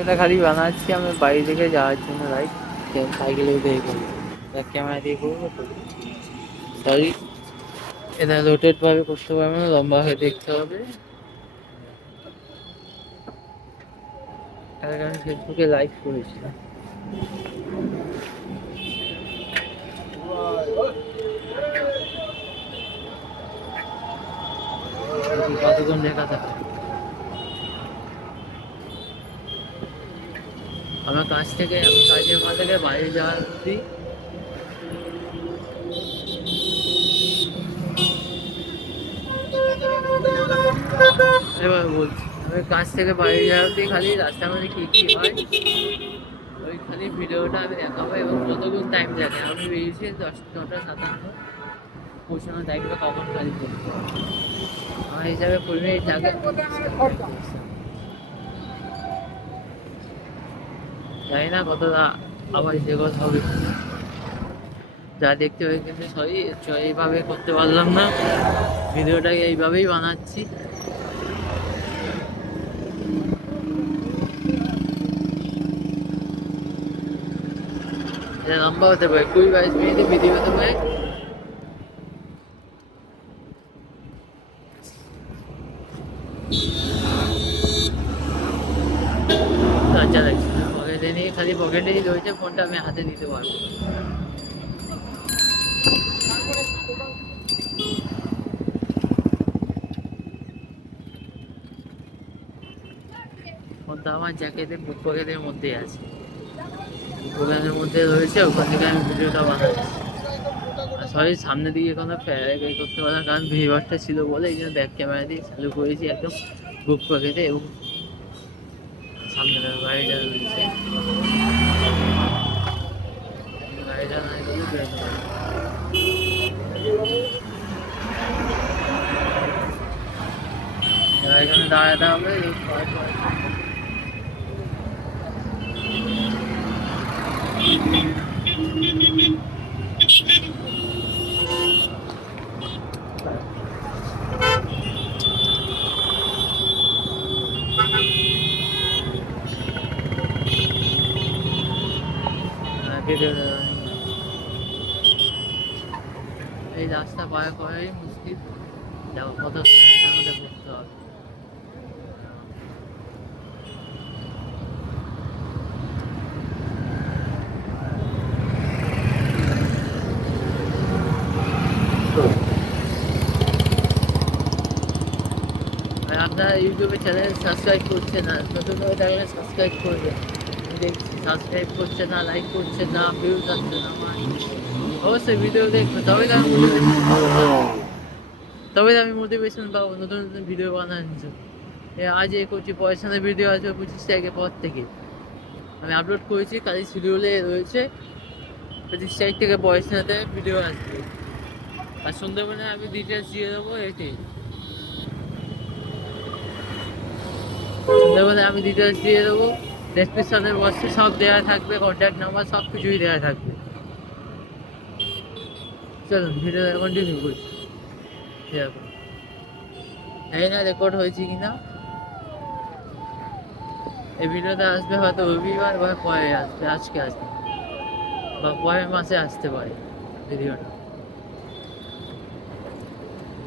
এটা খালি বানাচ্ছি আমি বাড়ি থেকে যাওয়ার জন্য, রাইট? সাইকেলে দিয়ে করবো, ক্যামেরা দিয়ে করবো তো। সরি, এটা রোটেট ভাবে করতে পারবো না, লম্বা হয়ে দেখতে হবে। তার কারণে ফেসবুকে লাইভ করেছিলাম। কতক্ষণ লেখা থাকে আমার কাছ থেকে, আমি কাজের পর থেকে বাইরে যাওয়ার অব্দি। এবার বলছি, আমি কাজ থেকে বাইরে যাওয়ার অব্দি খালি রাস্তার মধ্যে কি কি হয় ওই খালি ভিডিওটা আমি দেখাবো, এবং কতক্ষণ টাইম লাগে। আমি বেরিয়েছি 9:57, পৌঁছানোর টাইমটা কখন খালি করবো আমার হিসাবে 20 মিনিট লাগে। জানি না কতটা আবার যে কথা হবে, যা দেখতে হবে। কিন্তু সরি, এইভাবে করতে পারলাম না, ভিডিওটাকে এইভাবেই বানাচ্ছি। এটা লম্বা হতে পারে, 20-22 মিনিটের ভিডিও হতে পারে। লজ্জা লাগছে না, পকেটে নিয়ে, খালি পকেটেই রয়েছে ফোনটা, আমি হাতে নিতে পারবো। ফোনটা আমার জ্যাকেটের বুক পকেটের মধ্যেই আছে, বুক পকেটের মধ্যে রয়েছে, ওখান থেকে আমি ভিডিওটা বানাচ্ছি। সরি, সামনের দিকে কোনো করতে পারলাম, কারণ ভিউয়ারটা ছিল বলে এই জন্য ব্যাক ক্যামেরা দিয়ে চালু করেছি একদম বুক পকেটে, এবং সামনে গাড়িটা রয়েছে, গাড়িটা না গেলে বেরোতে পারবো। এখানে দাঁড়াতে হবে। এই রাস্তা পার করাই মুশকিল, দেখো কত সমস্যার মধ্যে পড়তে হবে। আর আপনারা ইউটিউবে চ্যানেল সাবস্ক্রাইব করছে না, নতুন করে থাকলে সাবস্ক্রাইব করবেন। দেখছি সাবস্ক্রাইব করছে না, লাইক করছে না, ভিউজ আসছে না আমার। অবশ্যই ভিডিও দেখবে, তবে আমি মোটিভেশন পাবো নতুন নতুন ভিডিও বানানোর জন্য। আজ এ করছি, পয়সানের ভিডিও আছে 25 তারিখের পর থেকে আমি আপলোড করেছি, কালি শিডিউলে রয়েছে 25 তারিখ থেকে পয়সাতে ভিডিও আসবে। আর সুন্দরবনে আমি ডিটেলস দিয়ে দেবো, এটাই। সুন্দরবনে আমি ডিটেলস দিয়ে দেবো, ডেসক্রিপশনের বক্সে সব দেওয়া থাকবে, কন্ট্যাক্ট নাম্বার সব কিছুই দেওয়া থাকবে। চলুন ভিডিও কন্টিনিউ করি। জানি না রেকর্ড হয়েছে কিনা। এই ভিডিওটা আসবে হয়তো রবিবার বা পরে আসবে, আজকে আসবে বা পরের মাসে আসতে পারে ভিডিওটা।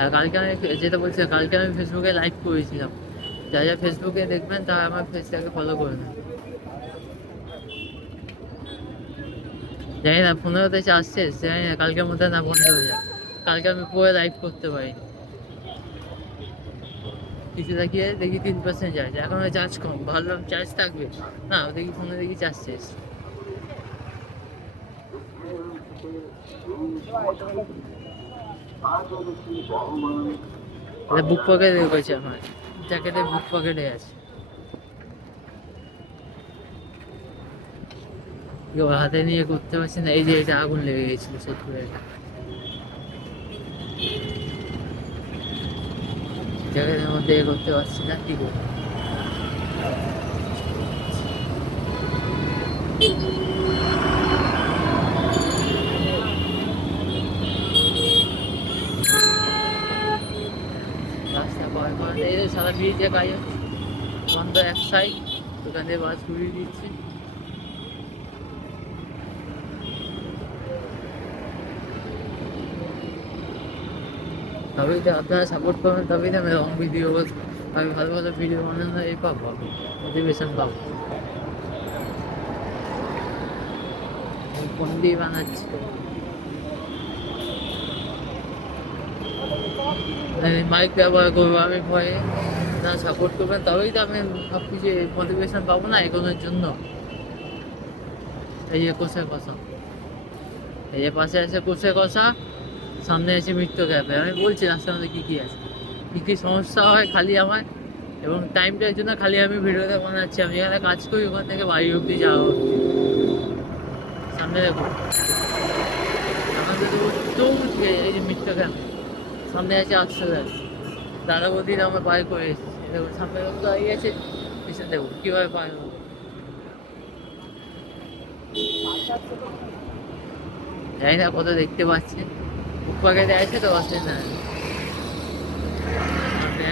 আর কালকে আমি যেটা বলছি, কালকে আমি ফেসবুকে লাইভ করেছিলাম, যা যা ফেসবুকে দেখবেন তারা আমার পেজটাকে ফলো করে নেন। জানি না 15তে চার্জ শেষ, জানি না কালকের মধ্যে না বন্ধ হয়ে যায়। কালকে আমি পুরো লাইভ করতে পারিনি, কিছু দেখিয়ে দেখি 3% চার্জ, এখন চার্জ কম, ভাবলাম চার্জ থাকবে না, দেখি ফোনে দেখি চার্জ শেষ। এটা বুক পকেটে রেখেছে আমার, জ্যাকেটের বুক পকেটে আছে। হাতে নিয়ে করতে পারছি না, এই যে এটা আগুন লেগে গেছিল সত্যি, জ্যাকেটের মধ্যে করতে পারছি না, কি করবো। রাস্তা পার করে এই সারা ব্রিজে কাজ হচ্ছে, বন্ধ এক সাইড, তো ওখান থেকে বাস ঘুরিয়ে দিচ্ছি। তবেই তো আপনারা সাপোর্ট করবেন, তবেই তো আমি লং ভিডিও, আমি ভালো ভালো ভিডিও বানানো এই পাবো, মোটিভেশন পাবো। ফোন দিয়ে বানাচ্ছি, মাইক ব্যবহার করবো আমি ভয়ে। না সাপোর্ট করবেন তবেই তো আমি সব কিছু মোটিভেশন পাবো না এগোনোর জন্য। এই যে কোষে কষা, এই যে পাশে আছে কোষে কষা, সামনে আছে মৃত্যু ক্যাফে। আমি বলছি রাস্তার মধ্যে কী কী আছে, কী কী সমস্যা হয় খালি আমার, এবং টাইমটার জন্য খালি আমি ভিডিওটা বানাচ্ছি। আমি এখানে কাজ করি, ওখান থেকে বাড়ি অব্দি যাওয়া অব্দি। সামনে দেখো আমাদের চৌমুখে এই যে মৃত্যু ক্যাফে, সামনে আছে আটশো দাদা বৌদিরা আমার পায়ে করে এসেছে। দেখুন সামনে লোক দাঁড়িয়ে আছে, পিছনে দেখুন কীভাবে পায়ে হবে। জানি না কত দেখতে পাচ্ছেন, উপকারে আছে তো আসে না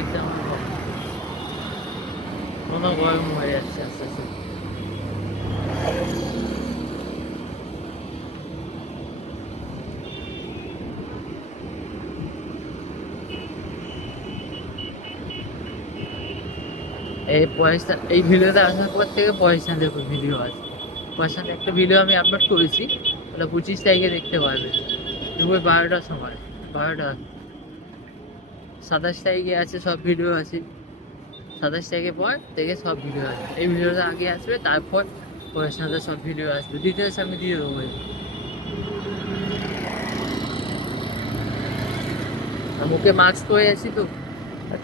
একদম কোনো গরম হয়ে যাচ্ছে আস্তে আস্তে। এই পয়সা, এই ভিডিওতে আসার পর থেকে পয়সা দেখো ভিডিও আছে, পয়সা একটা ভিডিও আমি আপলোড করেছি, ওটা 25 তারিখে দেখতে পারবে, দুপুর 12টার সময়, 12টা। 27 তারিখে আছে সব ভিডিও আছে, 27 তারিখের পর থেকে সব ভিডিও আসবে। এই ভিডিওটা আগে আসবে, তারপর পয়সাতে সব ভিডিও আসবে, ডিটেলস আমি দিয়ে দেবো। মুখে মাস্ক পরে আছি তো,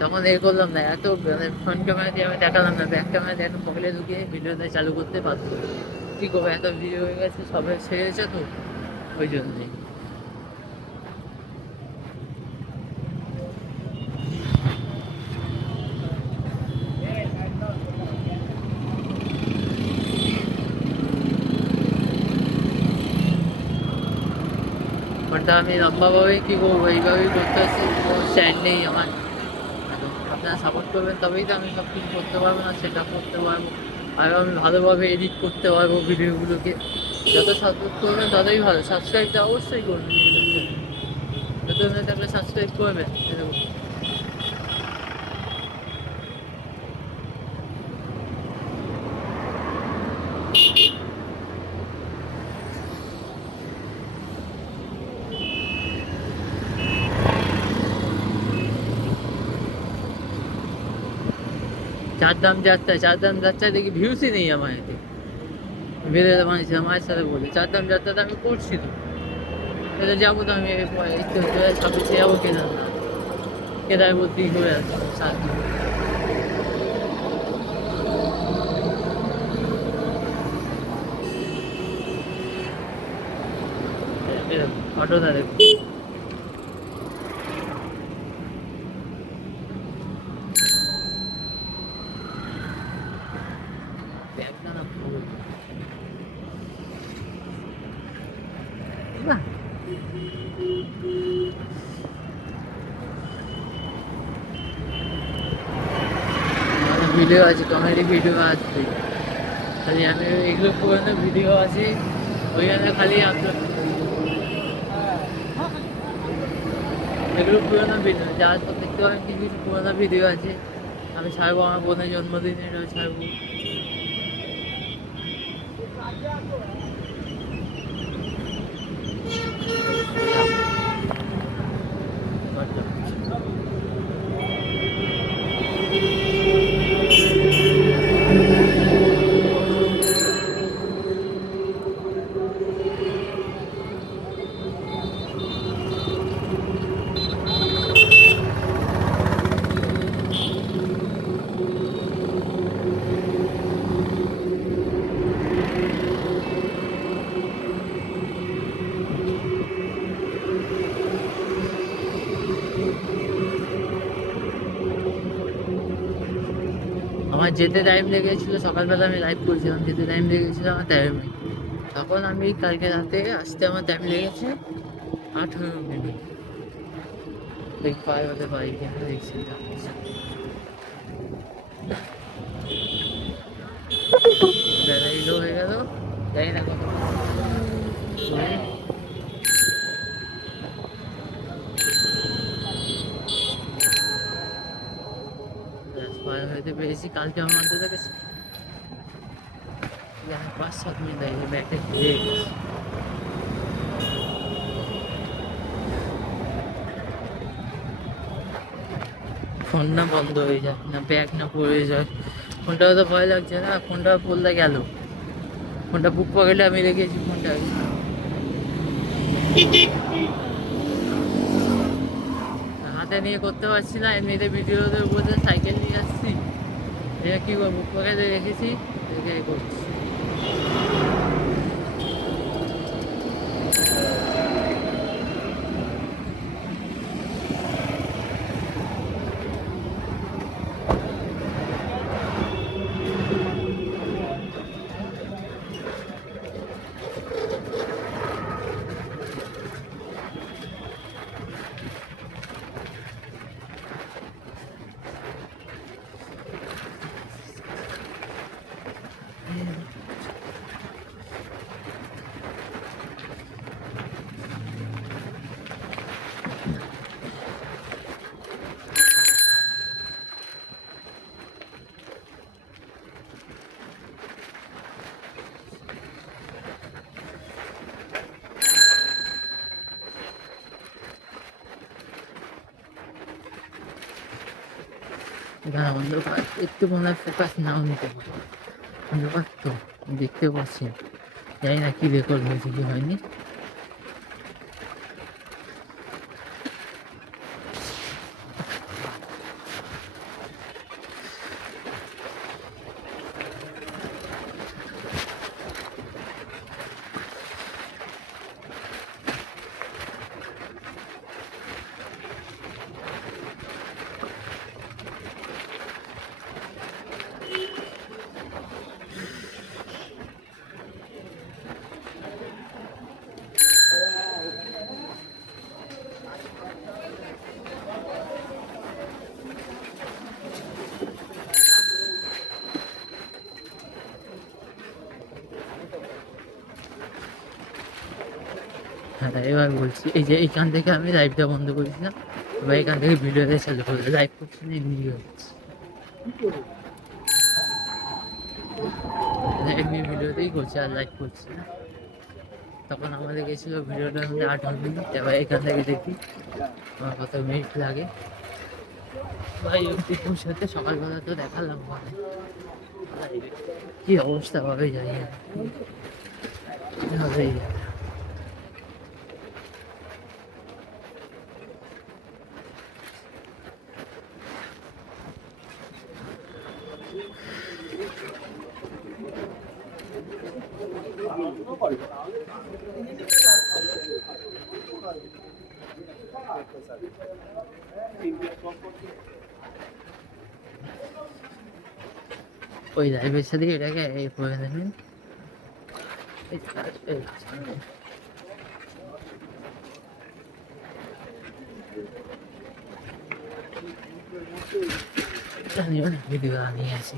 তখন এ করলাম না, এত মানে ফ্রন্ট ক্যামেরা দিয়ে আমি দেখালাম না, ব্যাক ক্যামেরা দিয়ে একটু পকেটে ঢুকিয়ে ভিডিওটা চালু করতে পারতো। কী করবো, এত ভিডিও হয়ে গেছে, সবে ছেড়েছে তো ওই জন্যই। ওটা আমি লম্বাভাবেই কী করবো, এইভাবেই করতে হচ্ছে, কোনো স্ট্যান্ড নেই আমার। আপনারা সাপোর্ট করবেন তবেই তো আমি সব কিছু করতে পারবো, না সেটা করতে পারবো, আর আমি ভালোভাবে এডিট করতে পারবো ভিডিওগুলোকে। যত সাপোর্ট করবেন ততই ভালো। সাবস্ক্রাইবটা অবশ্যই করবেন, নতুন হয়ে থাকলে সাবস্ক্রাইব করবেন। চারধাম যাত্রা দেখি ভিউসই নেই আমার এতে, বেরোতে বানিয়েছিলাম মায়ের সাথে বলে। চারধাম যাত্রাটা আমি করছি তো, এটা যাবো তো আমি একটু 2026 যাবো কেদারনাথ, কেদারবর্তী ঘুরে আসবো 7 দিন। অটোটা দেখো, ব্যাগটা না পুরো না। ভিডিও আছে, কমেডি ভিডিও আসবে, খালি আমি এগুলো পুরোনো ভিডিও আছে ওইখানে খালি আপলোড, এগুলো পুরোনো ভিডিও যা দেখতে পাবেন, কিছু কিছু পুরোনো ভিডিও আছে। আমি ছাড়বো, আমার বোনের জন্মদিনেরও ছাড়বো। আমার যেতে টাইম লেগেছিলো, সকালবেলা আমি লাইভ করছিলাম, যেতে টাইম লেগেছিলো আমার 13 মিনিট। তখন আমি কালকে রাতে আসতে আমার টাইম লেগেছে 18 মিনিট। দেখি পাই হতে পারি কিনা, দেখছি। ব্যাটারি লো হয়ে গেল, জানি না কত হইতে পেরেছি। কালকে আমার অন্তত গেছে 5-7 মিনিট আগে ব্যাগটা ঘিরে গেছে। ফোন না বন্ধ হয়ে যায় না, ব্যাগ না পড়ে যায়, ফোনটাও তো ভয় লাগছে না, ফোনটা পড়লে গেল। ফোনটা বুক পকেটে আমি রেখেছি, ফোনটা হাতে নিয়ে করতে পারছি না। এমনিতে ভিডিওতে বলতে সাইকেল নিয়ে আসছি, এটা কি করবো, বুক পকেটে রেখেছি, রেখে করছি। অন্ধকার একটু মনে হয় ফোকাস নাও নিতে পারে, অন্ধকার তো দেখতে পাচ্ছি, জানি না কি রেকর্ড হয়েছে কি হয়নি। হ্যাঁ এবার বলছি, এই যে এইখান থেকে আমি লাইভটা বন্ধ করেছিলাম, এবার এখান থেকে ভিডিওটা চালু করে লাইভ করছি না, এমনি হচ্ছে, এমনি ভিডিওতেই করছি আর লাইভ করছি না। তখন আমাদের গেছিলো ভিডিওটার মধ্যে 8 মিনিট, এবার এখান থেকে দেখি আমার কত মিনিট লাগে। ভাই দীপুর সাথে সকালবেলা তো দেখালাম, মানে কি অবস্থা হবে জানি না, হবেই। ওই লাইভের সাথে এটাকে এই করে দেবেন। ভিডিও নিয়ে আসি।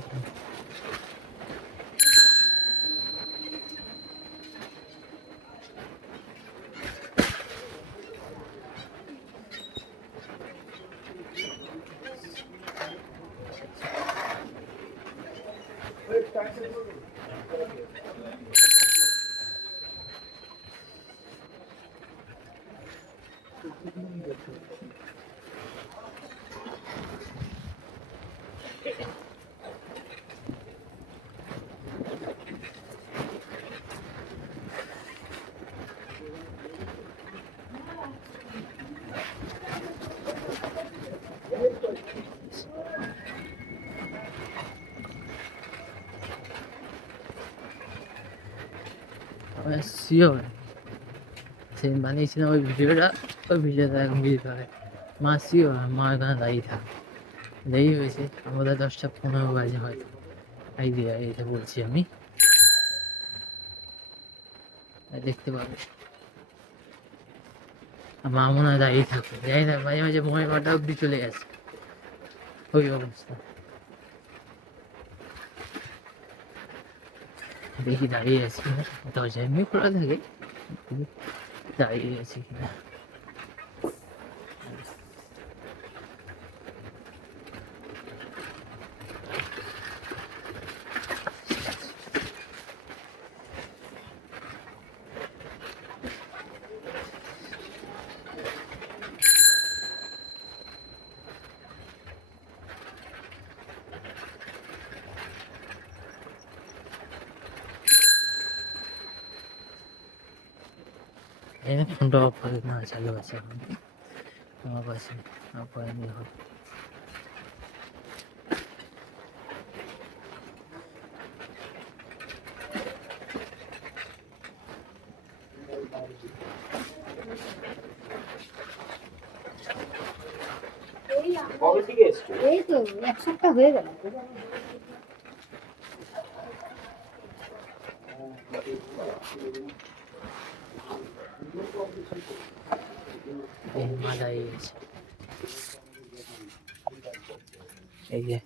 শিওর সে বানিয়েছিলাম ওই ভিডিওটা, ওই ভিডিওটা এখন দিতে হয়। মা শিওর মা এখানে দাঁড়িয়ে থাকে, দেরি হয়েছে আমাদের 10টা 15 বাজে হয়তো, আইডিয়া এটা বলছি আমি, দেখতে পাবে। মা মনে হয় দাঁড়িয়ে থাকবে, যাই না মাঝে মাঝে মনে মাটা অব্দি চলে গেছে, ওই অবস্থা। দেখি দাঁড়িয়ে আছি কিনা, দরজা এমনি খোলা থাকে, দাঁড়িয়ে আছি কিনা। এই ফোনটা অফ করে না, চালু আছে এখন, অফ আছে, অফ হয়নি এখন। এই তো 1 সপ্তাহ হয়ে গেল। এই মা দাঁড়িয়ে আছে, এই যে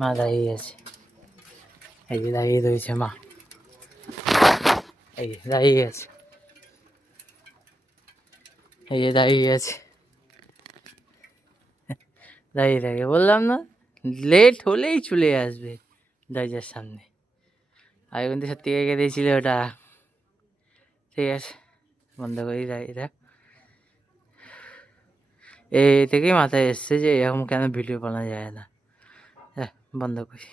মা দাঁড়িয়ে আছে, এই যে দাঁড়িয়ে রয়েছে মা, এই যে দাঁড়িয়ে আছে, এই যে দাঁড়িয়ে আছে, দাঁড়িয়ে থাকে, বললাম না লেট হলেই চলে আসবে দরজার সামনে। আর কিন্তু সত্যি রেখে দিয়েছিল ওটা, ঠিক আছে বন্ধ করি, দাঁড়িয়ে থাক। এই থেকেই মাথায় এসছে যে এরকম কেন ভিডিও বানানো যায় না, হ্যাঁ বন্ধ করি।